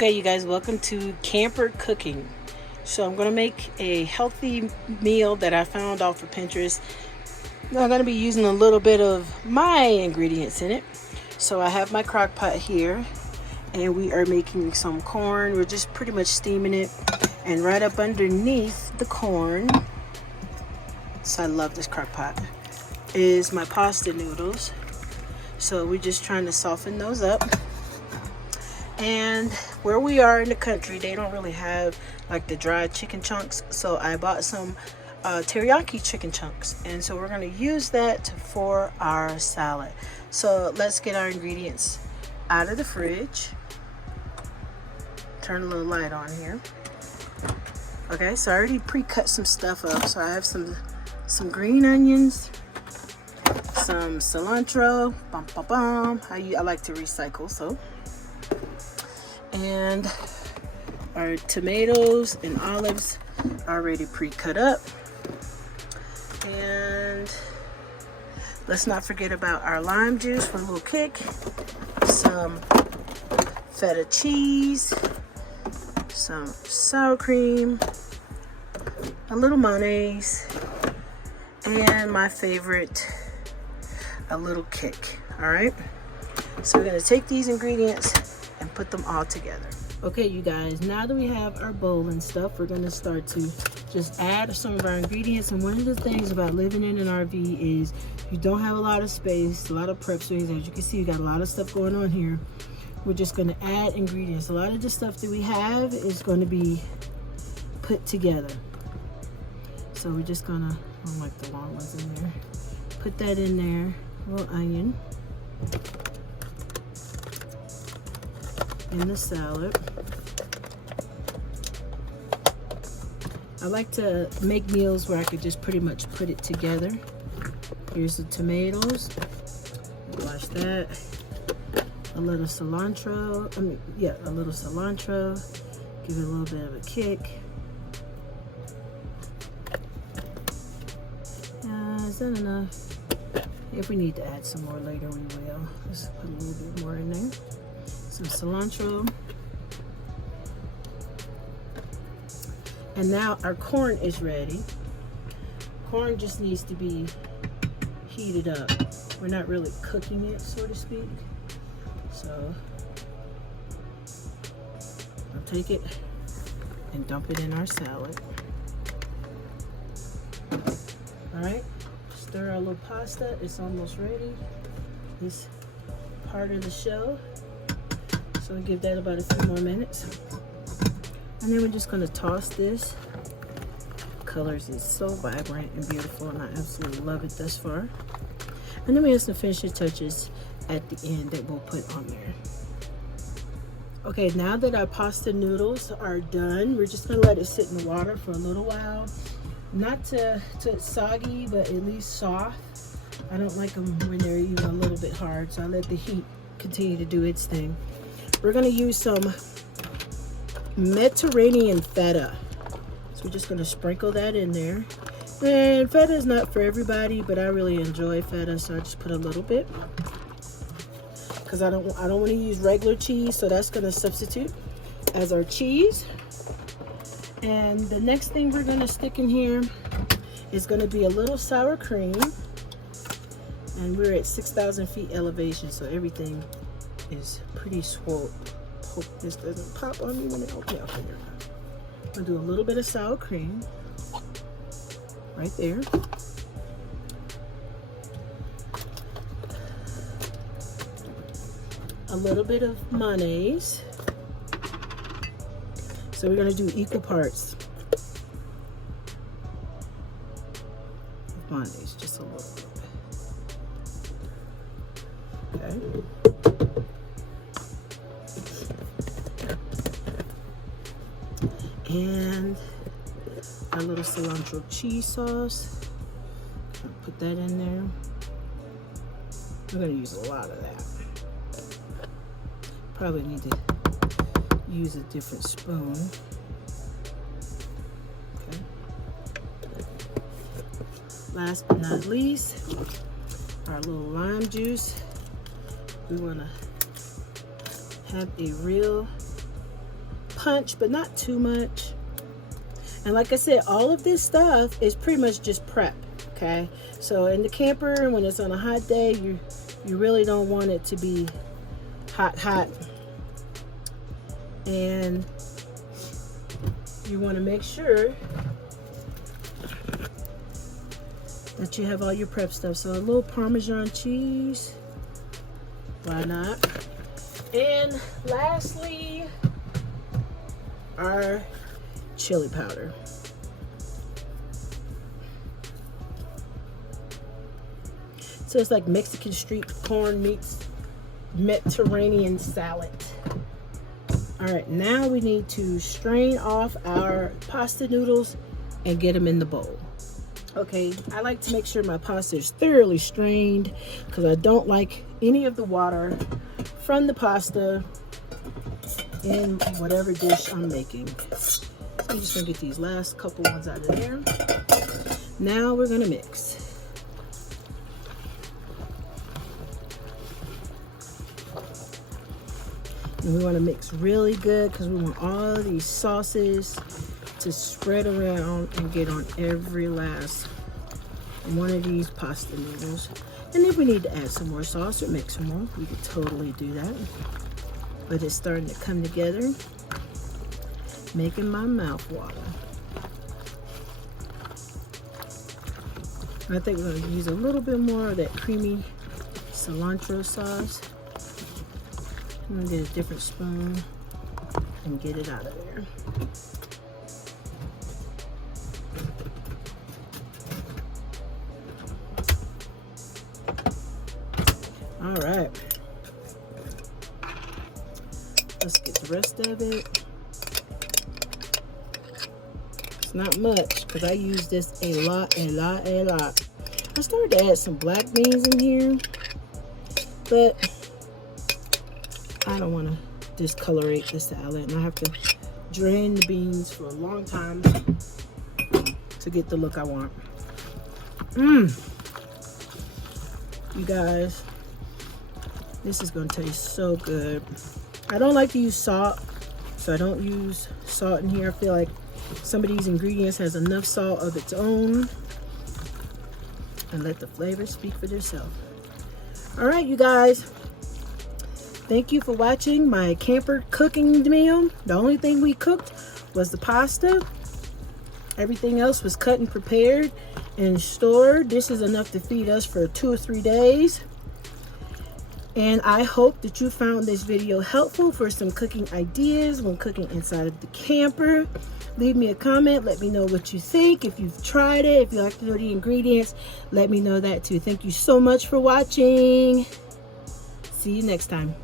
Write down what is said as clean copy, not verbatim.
Okay, you guys, welcome to Camper Cooking. So I'm going to make a healthy meal that I found off of Pinterest. I'm going to be using a little bit of my ingredients in it. So I have my crock pot here, and we are making some corn. We're just pretty much steaming it. And right up underneath the corn, so I love this crock pot, is my pasta noodles. So we're just trying to soften those up. And where we are in the country, they don't really have like the dried chicken chunks, so I bought some teriyaki chicken chunks, and so we're going to use that for our salad. So let's get our ingredients out of the fridge. Turn a little light on here. Okay, so I already pre-cut some stuff up. So I have some green onions, some cilantro, I like to recycle, so. And our tomatoes and olives already pre-cut up. And let's not forget about our lime juice for a little kick, some feta cheese, some sour cream, a little mayonnaise, and my favorite, a little kick. All right, so we're gonna take these ingredients and put them all together. Okay, you guys, now that we have our bowl and stuff, we're gonna start to just add some of our ingredients. And one of the things about living in an RV is you don't have a lot of space, a lot of prep space. As you can see, we got a lot of stuff going on here. We're just gonna add ingredients. A lot of the stuff that we have is gonna be put together. So we're just gonna, I don't like the long ones in there. Put that in there, a little onion. In the salad. I like to make meals where I could just pretty much put it together. Here's the tomatoes. Wash that. A little cilantro. A little cilantro. Give it a little bit of a kick. Is that enough? If we need to add some more later, we will. Let's put a little bit more in there. Some cilantro. And now our corn is ready. Corn just needs to be heated up. We're not really cooking it, so to speak. So I'll take it and dump it in our salad. All right, stir our little pasta. It's almost ready. This part of the show. So we'll give that about a few more minutes. And then we're just gonna toss this. Colors is so vibrant and beautiful, and I absolutely love it thus far. And then we have some finishing touches at the end that we'll put on there. Okay, now that our pasta noodles are done, we're just gonna let it sit in the water for a little while. Not to soggy, but at least soft. I don't like them when they're even a little bit hard, so I let the heat continue to do its thing. We're gonna use some Mediterranean feta. So we're just gonna sprinkle that in there. And feta is not for everybody, but I really enjoy feta, so I just put a little bit. Because I don't want to use regular cheese, so that's gonna substitute as our cheese. And the next thing we're gonna stick in here is gonna be a little sour cream. And we're at 6,000 feet elevation, so everything is pretty swole. Hope this doesn't pop on me when it opens. Okay, there. I'm gonna do a little bit of sour cream right there. A little bit of mayonnaise. So we're gonna do equal parts of mayonnaise, just a little bit. Okay. And our little cilantro cheese sauce. I'll put that in there. We're gonna use a lot of that. Probably need to use a different spoon. Okay. Last but not least, our little lime juice. We wanna have a real punch, but not too much. And like I said, all of this stuff is pretty much just prep, okay? So in the camper, when it's on a hot day, you really don't want it to be hot. And you want to make sure that you have all your prep stuff. So a little Parmesan cheese, why not? And lastly, our chili powder. So it's like Mexican street corn meets Mediterranean salad. All right, now we need to strain off our pasta noodles and get them in the bowl. Okay, I like to make sure my pasta is thoroughly strained because I don't like any of the water from the pasta in whatever dish I'm making. So I'm just gonna get these last couple ones out of there. Now we're gonna mix. And we want to mix really good because we want all of these sauces to spread around and get on every last one of these pasta noodles. And if we need to add some more sauce or make some more, we could totally do that. But it's starting to come together, making my mouth water. And I think we're going to use a little bit more of that creamy cilantro sauce. I'm gonna get a different spoon and get it out of there. All right, let's get the rest of it. It's not much because I use this a lot. I started to add some black beans in here, but I don't want to discolorate the salad, and I have to drain the beans for a long time to get the look I want. You guys, this is going to taste so good. I don't like to use salt, so I don't use salt in here. I feel like some of these ingredients has enough salt of its own, and let the flavors speak for themselves. All right, you guys. Thank you for watching my camper cooking meal. The only thing we cooked was the pasta. Everything else was cut and prepared and stored. This is enough to feed us for 2 or 3 days. And I hope that you found this video helpful for some cooking ideas when cooking inside of the camper. Leave me a comment. Let me know what you think. If you've tried it, if you like to know the ingredients, let me know that too. Thank you so much for watching. See you next time.